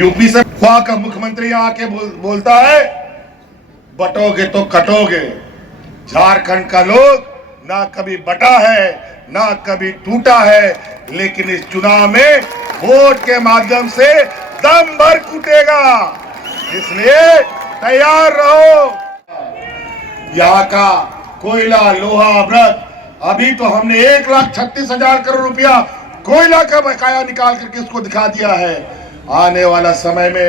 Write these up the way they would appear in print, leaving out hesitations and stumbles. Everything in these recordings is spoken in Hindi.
यूपी से वहां का मुख्यमंत्री आके बोलता है बटोगे तो कटोगे। झारखंड का लोग ना कभी बटा है ना कभी टूटा है, लेकिन इस चुनाव में वोट के माध्यम से दम भर कूटेगा, इसलिए तैयार रहो। यहाँ का कोयला लोहा ब्रत, अभी तो हमने 1,36,000 करोड़ रुपया कोयला का बकाया निकाल करके उसको दिखा दिया है। आने वाला समय में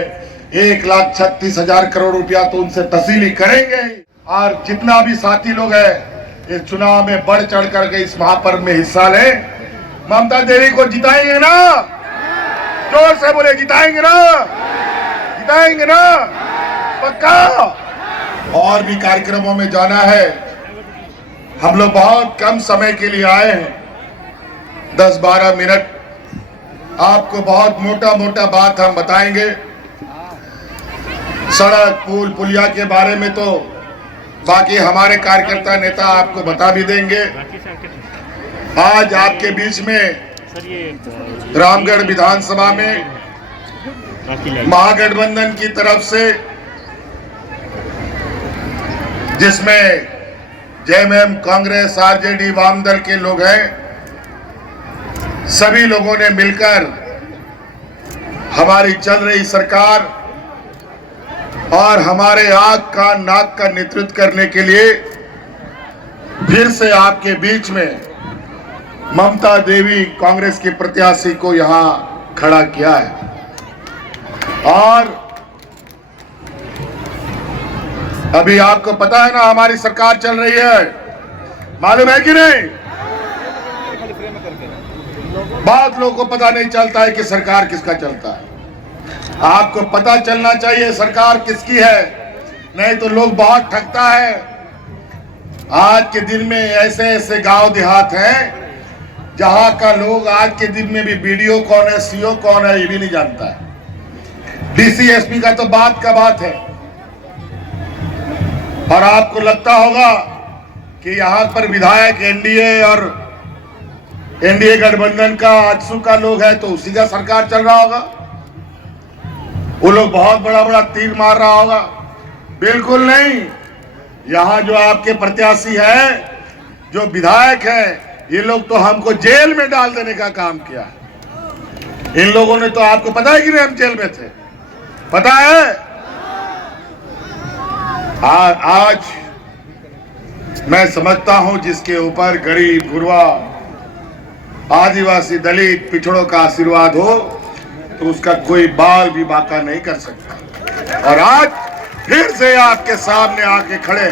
1,36,000 करोड़ रुपया तो उनसे तहसीली करेंगे। और जितना भी साथी लोग हैं इस चुनाव में बढ़ चढ़ करके इस महापर्व में हिस्सा लें। ममता देवी को जिताएंगे ना? जोर से बोले, जिताएंगे ना? जिताएंगे ना? पक्का। और भी कार्यक्रमों में जाना है। हम लोग बहुत कम समय के लिए आए हैं, 10-12 मिनट। आपको बहुत मोटा मोटा बात हम बताएंगे। सड़क पुल पुलिया के बारे में तो बाकी हमारे कार्यकर्ता नेता आपको बता भी देंगे। आज आपके बीच में रामगढ़ विधानसभा में महागठबंधन की तरफ से, जिसमें जेएमएम, कांग्रेस, आरजेडी, वामदल के लोग हैं, सभी लोगों ने मिलकर हमारी चल रही सरकार और हमारे आंख कान नाक का नेतृत्व करने के लिए फिर से आपके बीच में ममता देवी कांग्रेस के प्रत्याशी को यहां खड़ा किया है। और अभी आपको पता है ना हमारी सरकार चल रही है, मालूम है कि नहीं? बहुत लोगों को पता नहीं चलता है कि सरकार किसका चलता है। आपको पता चलना चाहिए सरकार किसकी है, नहीं तो लोग बहुत ठगता है। आज के दिन में ऐसे ऐसे गांव देहात हैं जहां का लोग आज के दिन में भी बीडीओ कौन है, सीओ कौन है, ये भी नहीं जानता है। डीसी एसपी का तो बात का बात है। और आपको लगता होगा कि यहां पर विधायक एनडीए और एनडीए गठबंधन का आजसू का लोग है तो उसी का सरकार चल रहा होगा। वो लोग बहुत बड़ा बड़ा तीर मार रहा होगा। बिल्कुल नहीं। यहां जो आपके प्रत्याशी है, जो विधायक है, ये लोग तो हमको जेल में डाल देने का काम किया है। इन लोगों ने तो, आपको पता है कि नहीं हम जेल में थे? पता है? आज मैं समझता हूं जिसके ऊपर गरीब, गुरबा, आदिवासी, दलित, पिछड़ों का आशीर्वाद हो तो उसका कोई बाल भी बांका नहीं कर सकता। और आज फिर से आपके सामने आके खड़े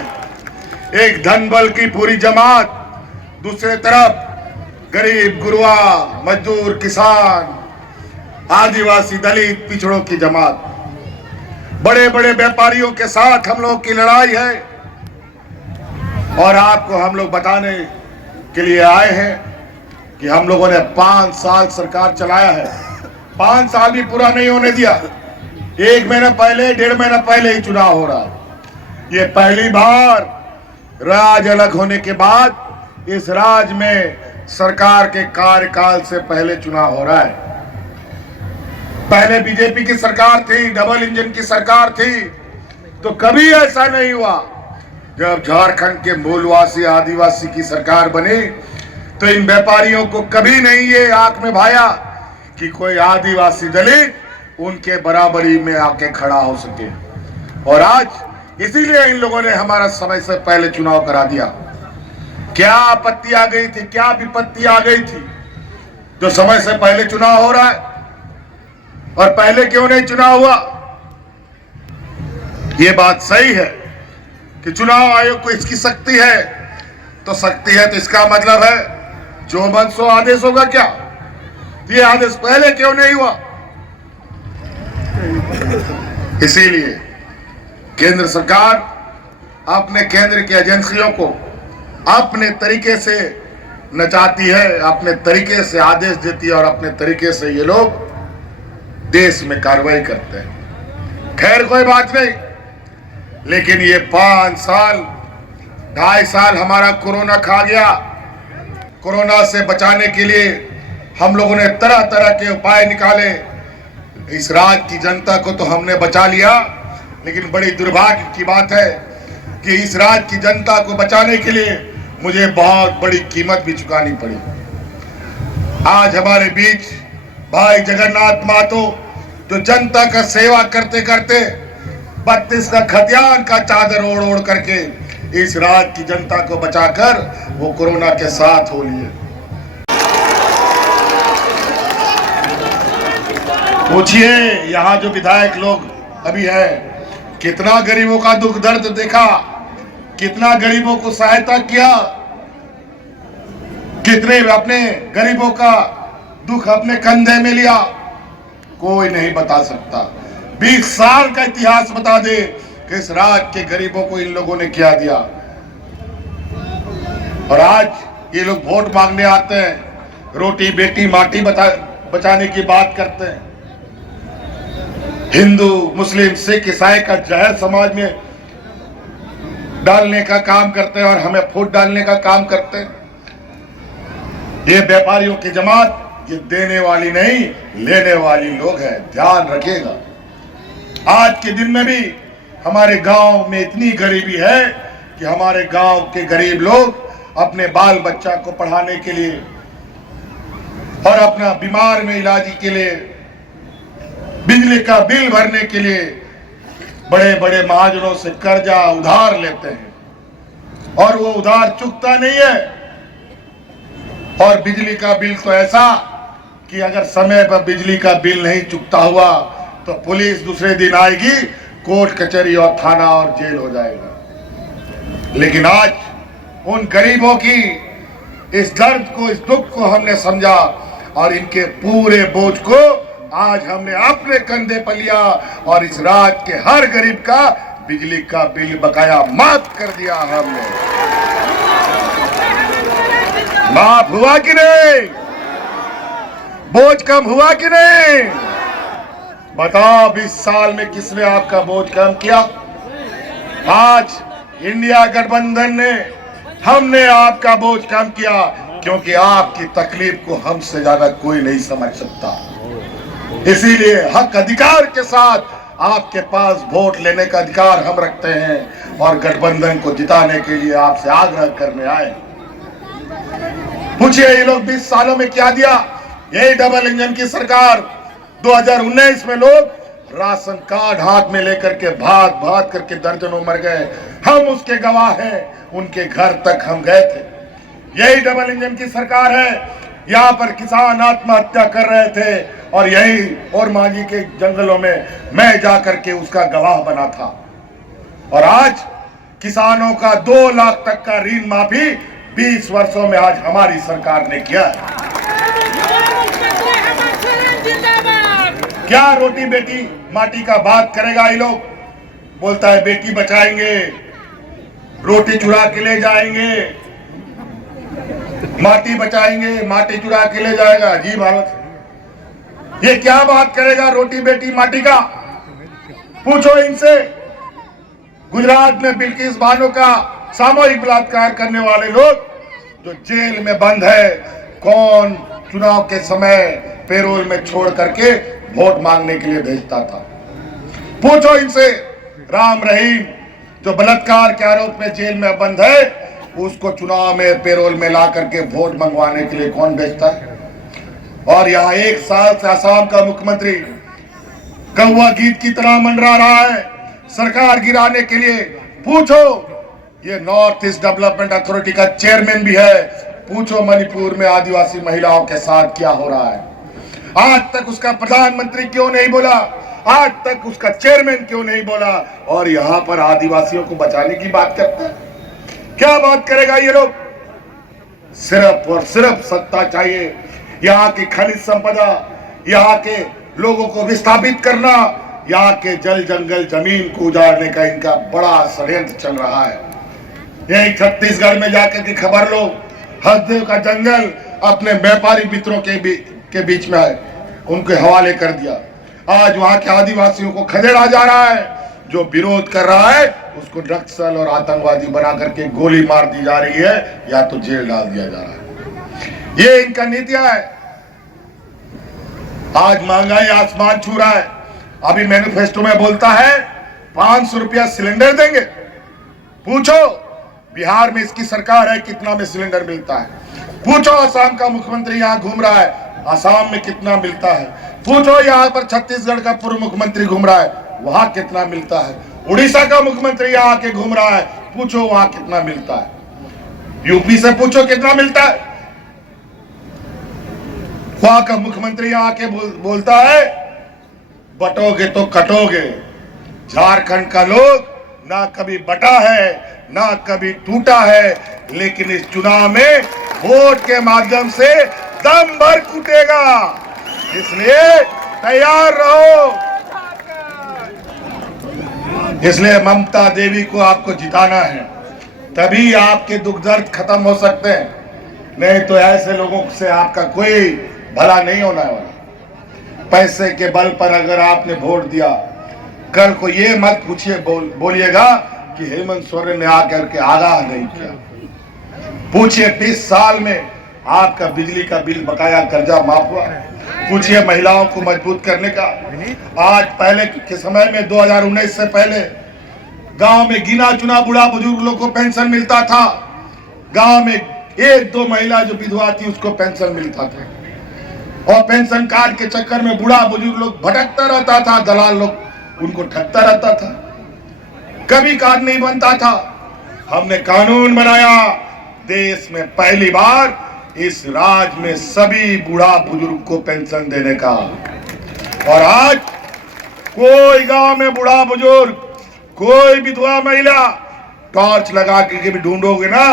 एक धनबल की पूरी जमात, दूसरे तरफ गरीब, गुरबा, मजदूर, किसान, आदिवासी, दलित, पिछड़ों की जमात, बड़े बड़े व्यापारियों के साथ हम लोग की लड़ाई है। और आपको हम लोग बताने के लिए आए हैं कि हम लोगों ने 5 साल सरकार चलाया है। 5 साल भी पूरा नहीं होने दिया। 1 महीना पहले, 1.5 महीना पहले ही चुनाव हो रहा है। ये पहली बार राज अलग होने के बाद इस राज्य में सरकार के कार्यकाल से पहले चुनाव हो रहा है। पहले बीजेपी की सरकार थी, डबल इंजन की सरकार थी, तो कभी ऐसा नहीं हुआ। जब झारखंड के मूलवासी आदिवासी की सरकार बनी तो इन व्यापारियों को कभी नहीं ये आंख में भाया कि कोई आदिवासी दलित उनके बराबरी में आके खड़ा हो सके। और आज इसीलिए इन लोगों ने हमारा समय से पहले चुनाव करा दिया। क्या आपत्ति आ गई थी, क्या विपत्ति आ गई थी जो समय से पहले चुनाव हो रहा है? और पहले क्यों नहीं चुनाव हुआ? ये बात सही है कि चुनाव आयोग को इसकी शक्ति है, तो शक्ति है तो इसका मतलब है जो मन सो आदेश होगा। क्या ये आदेश पहले क्यों नहीं हुआ? इसीलिए केंद्र सरकार अपने केंद्र की एजेंसियों को अपने तरीके से नचाती है, अपने तरीके से आदेश देती है और अपने तरीके से ये लोग देश में कार्रवाई करते हैं। खैर कोई बात नहीं, लेकिन ये 5 साल, 2.5 साल हमारा कोरोना खा गया। कोरोना से बचाने के लिए हम लोगों ने तरह तरह के उपाय निकाले। इस राज्य की जनता को तो हमने बचा लिया, लेकिन बड़ी दुर्भाग्य की बात है कि इस राज्य की जनता को बचाने के लिए मुझे बहुत बड़ी कीमत भी चुकानी पड़ी। आज हमारे बीच भाई जगन्नाथ महतो, जो जनता का सेवा करते करते 32 का खतियान का चादर ओढ़ ओढ़ करके इस राज्य की जनता को बचाकर वो कोरोना के साथ हो लिए। पूछिए यहाँ जो विधायक लोग अभी है, कितना गरीबों का दुख दर्द देखा, कितना गरीबों को सहायता किया, कितने अपने गरीबों का दुख अपने कंधे में लिया, कोई नहीं बता सकता। 20 साल का इतिहास बता दे कि इस राज्य के गरीबों को इन लोगों ने क्या दिया। और आज ये लोग वोट मांगने आते हैं, रोटी बेटी माटी बचाने की बात करते हैं, हिंदू मुस्लिम सिख ईसाई का जहर समाज में डालने का काम करते हैं और हमें फूट डालने का काम करते हैं। ये व्यापारियों की जमात, ये देने वाली नहीं लेने वाली लोग हैं, ध्यान रखिएगा। आज के दिन में भी हमारे गांव में इतनी गरीबी है कि हमारे गांव के गरीब लोग अपने बाल बच्चा को पढ़ाने के लिए और अपना बीमार में इलाज के लिए, बिजली का बिल भरने के लिए बड़े बड़े महाजनों से कर्जा उधार लेते हैं और वो उधार चुकता नहीं है। और बिजली का बिल तो ऐसा कि अगर समय पर बिजली का बिल नहीं चुकता हुआ तो पुलिस दूसरे दिन आएगी, कोर्ट कचहरी और थाना और जेल हो जाएगा। लेकिन आज उन गरीबों की इस दर्द को, इस दुख को हमने समझा और इनके पूरे बोझ को आज हमने अपने कंधे पर लिया और इस राज्य के हर गरीब का बिजली का बिल बकाया माफ कर दिया हमने। माफ हुआ कि नहीं? बोझ कम हुआ कि नहीं? बताओ 20 साल में किसने आपका बोझ कम किया? आज इंडिया गठबंधन ने, हमने आपका बोझ कम किया, क्योंकि आपकी तकलीफ को हमसे ज्यादा कोई नहीं समझ सकता। इसीलिए हक अधिकार के साथ आपके पास वोट लेने का अधिकार हम रखते हैं और गठबंधन को जिताने के लिए आपसे आग्रह करने आए। पूछिए ये लोग 20 सालों में क्या दिया? यही डबल इंजन की सरकार 2019 में लोग राशन कार्ड हाथ में लेकर के भाग भाग करके दर्जनों मर गए, हम उसके गवाह हैं, उनके घर तक हम गए थे। यही डबल इंजन की सरकार है, यहाँ पर किसान आत्महत्या कर रहे थे और यही और मांझी के जंगलों में मैं जाकर के उसका गवाह बना था। और आज किसानों का 2 लाख तक का ऋण माफी 20 वर्षों में आज हमारी सरकार ने किया है। क्या रोटी बेटी माटी का बात करेगा ये लोग? बोलता है बेटी बचाएंगे, रोटी चुरा के ले जाएंगे, माटी बचाएंगे, माटी चुरा के ले जाएगा। अजीब हालत। ये क्या बात करेगा रोटी बेटी माटी का? पूछो इनसे। गुजरात में बिल्किस बानो का सामूहिक बलात्कार करने वाले लोग जो जेल में बंद है, कौन चुनाव के समय पेरोल में छोड़ करके वोट मांगने के लिए भेजता था? पूछो इनसे। राम रहीम जो बलात्कार के आरोप में जेल में बंद है, उसको चुनाव में पेरोल में ला करके वोट मंगवाने के लिए कौन भेजता है? और यहाँ 1 साल से असम का मुख्यमंत्री कौवा गीत की तरह मंडरा रहा है सरकार गिराने के लिए। पूछो ये नॉर्थ ईस्ट डेवलपमेंट अथॉरिटी का चेयरमैन भी है, पूछो मणिपुर में आदिवासी महिलाओं के साथ क्या हो रहा है। आज तक उसका प्रधानमंत्री क्यों नहीं बोला? आज तक उसका चेयरमैन क्यों नहीं बोला? और यहाँ पर आदिवासियों को बचाने की बात करते हैं। क्या बात करेगा ये लोग? सिर्फ और सिर्फ सत्ता चाहिए, यहाँ की खनिज संपदा, यहाँ के लोगों को विस्थापित करना, यहाँ के जल जंगल जमीन को उजाड़ने का इनका बड़ा षड्यंत्र चल रहा है। यही छत्तीसगढ़ में जाकर की खबर लो, हसदेव का जंगल अपने व्यापारी मित्रों के बीच में है, उनके हवाले कर दिया। आज वहां के आदिवासियों को खदेड़ा जा रहा है, जो विरोध कर रहा है उसको नक्सल और आतंकवादी बना करके गोली मार दी जा रही है या तो जेल डाल दिया जा रहा है। ये इनका नीतियां है। आज महंगाई आसमान छू रहा है। अभी मैनिफेस्टो में बोलता है 500 रुपया सिलेंडर देंगे। पूछो बिहार में इसकी सरकार है, कितना में सिलेंडर मिलता है। पूछो असम का मुख्यमंत्री यहाँ घूम रहा है, असम में कितना मिलता है। पूछो यहाँ पर छत्तीसगढ़ का पूर्व मुख्यमंत्री घूम रहा है, वहां कितना मिलता है। उड़ीसा का मुख्यमंत्री यहाँ आके घूम रहा है, पूछो वहां कितना मिलता है। यूपी से पूछो कितना मिलता है। वहां का मुख्यमंत्री यहाँ आके बोलता है बटोगे तो कटोगे। झारखंड का लोग ना कभी बटा है ना कभी टूटा है, लेकिन इस चुनाव में वोट के माध्यम से दम भर कूटेगा। इसलिए तैयार रहो। इसलिए ममता देवी को आपको जिताना है, तभी आपके दुख दर्द खत्म हो सकते हैं। नहीं तो ऐसे लोगों से आपका कोई भला नहीं होना वाला। पैसे के बल पर अगर आपने वोट दिया, कल को ये मत पूछिए बोलिएगा कि हेमंत सोरेन ने आकर के आगाह नहीं किया। पूछिए 20 साल में आपका बिजली का बिल बकाया कर्जा माफ हुआ। पूछिए महिलाओं को मजबूत करने का। आज पहले के समय में 2019 से पहले गांव में गिना चुना बूढ़ा बुजुर्ग लोग को पेंशन मिलता था। गांव में 1-2 महिला जो विधवा थी उसको पेंशन मिलता था, और पेंशन कार्ड के चक्कर में बूढ़ा बुजुर्ग लोग भटकता रहता था, दलाल लोग उनको ठगता रहता था, कभी कार्ड नहीं बनता था। हमने कानून बनाया, देश में पहली बार इस राज्य में सभी बूढ़ा बुजुर्ग को पेंशन देने का। और आज कोई गांव में बूढ़ा बुजुर्ग, कोई विधवा महिला टॉर्च लगा के भी ढूंढोगे ना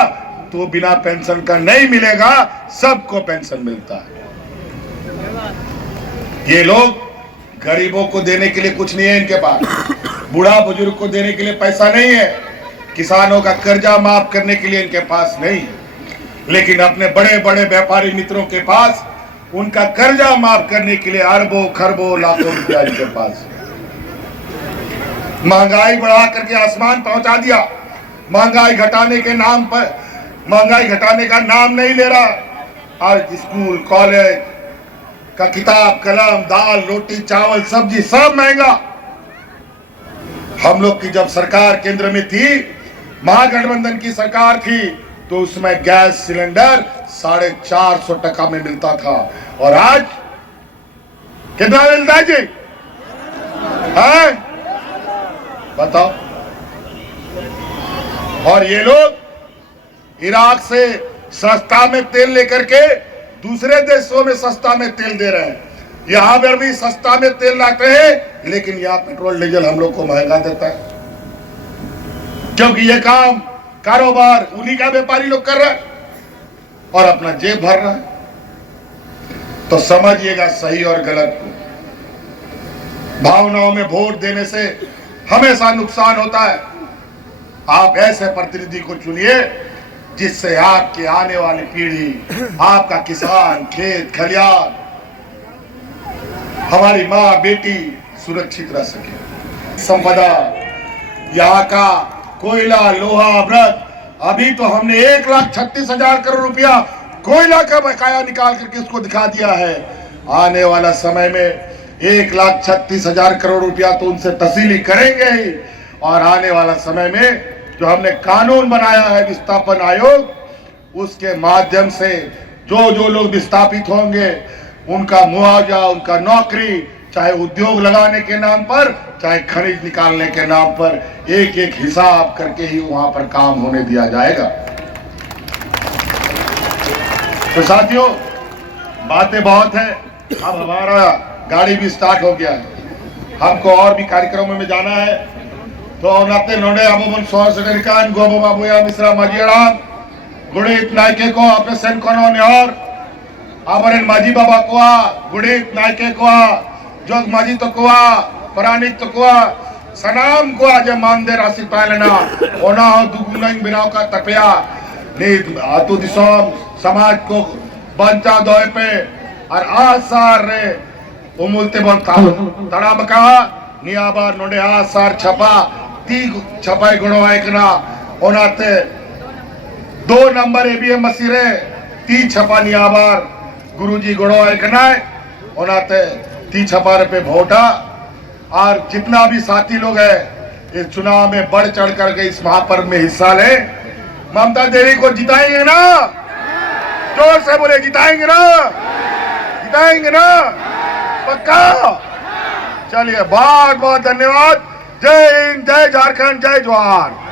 तो बिना पेंशन का नहीं मिलेगा, सबको पेंशन मिलता है। ये लोग गरीबों को देने के लिए कुछ नहीं है इनके पास, बूढ़ा बुजुर्ग को देने के लिए पैसा नहीं है, किसानों का कर्जा माफ करने के लिए इनके पास नहीं है, लेकिन अपने बड़े बड़े व्यापारी मित्रों के पास उनका कर्जा माफ करने के लिए अरबों खरबों लाखों रुपया इनके पास। महंगाई बढ़ा करके आसमान पहुंचा दिया। महंगाई घटाने के नाम पर, महंगाई घटाने का नाम नहीं ले रहा। आज स्कूल कॉलेज का किताब कलम दाल रोटी चावल सब्जी सब महंगा। हम लोग की जब सरकार केंद्र में थी, महागठबंधन की सरकार थी, तो उसमें गैस सिलेंडर 450 टका में मिलता था, और आज कितना मिलता है जी? है बताओ। और ये लोग इराक से सस्ता में तेल लेकर के दूसरे देशों में सस्ता में तेल दे रहे हैं। यहां पर भी सस्ता में तेल लाते हैं, लेकिन यहां पेट्रोल डीजल हम लोग को महंगा देता है, क्योंकि ये काम कारोबार उन्हीं का व्यापारी लोग कर रहा है और अपना जेब भर रहा है। तो समझिएगा सही और गलत को। भावनाओं में वोट देने से हमेशा नुकसान होता है। आप ऐसे प्रतिनिधि को चुनिए जिससे आपकी आने वाली पीढ़ी, आपका किसान, खेत खलियान, हमारी माँ बेटी सुरक्षित रह सके। संपदा, यहाँ का कोयला लोहा व्रत, अभी तो हमने 1,36,000 करोड़ रुपया कोयला का बकाया निकाल करके उसको दिखा दिया है। आने वाला समय में 1,36,000 करोड़ रुपया तो उनसे तहसीली करेंगे ही, और आने वाला समय में जो हमने कानून बनाया है विस्थापन आयोग, उसके माध्यम से जो लोग विस्थापित होंगे उनका मुआवजा, उनका नौकरी, चाहे उद्योग लगाने के नाम पर चाहे खनिज निकालने के नाम पर, एक एक हिसाब करके ही वहां पर काम होने दिया जाएगा। तो साथियों, बातें बहुत हैं। अब हमारा गाड़ी भी स्टार्ट हो गया है, हमको और भी कार्यक्रमों में जाना है। तो नाते नोडे अबोमन सोहर सेटरिकान गोबो बाबुया मिश्रा माजियाराम गुड़ित नायके को अपने सेन कोनो ने और आबरन माजी बाबा कोआ गुड़ित नायके कोआ जोग माजी तो कोआ परानिक तो कोआ सनाम को आज मानदे राशि पालना ओना हो दुगुनाइन बिनाव का तपया नीत आतु दिसोम समाज को बंचा दोए पे और आसार रे उमुलते बनता तड़ा बका नियाबार नोडे आसार छपा ती छपाई गुणो एकना ओनाते 2 नंबर एबीएम मसीरे ती छपा नियाबार गुरुजी गुणो एकना ओनाते तीछपार पे वोटा और जितना भी साथी लोग है इस चुनाव में बढ़ चढ़ करके इस महापर्व में हिस्सा ले। ममता देवी को जिताएंगे ना? जोर से बोले, जिताएंगे ना? जिताएंगे ना? पक्का? चलिए, बहुत बहुत धन्यवाद। जय हिंद, जय झारखंड, जय जवाहर।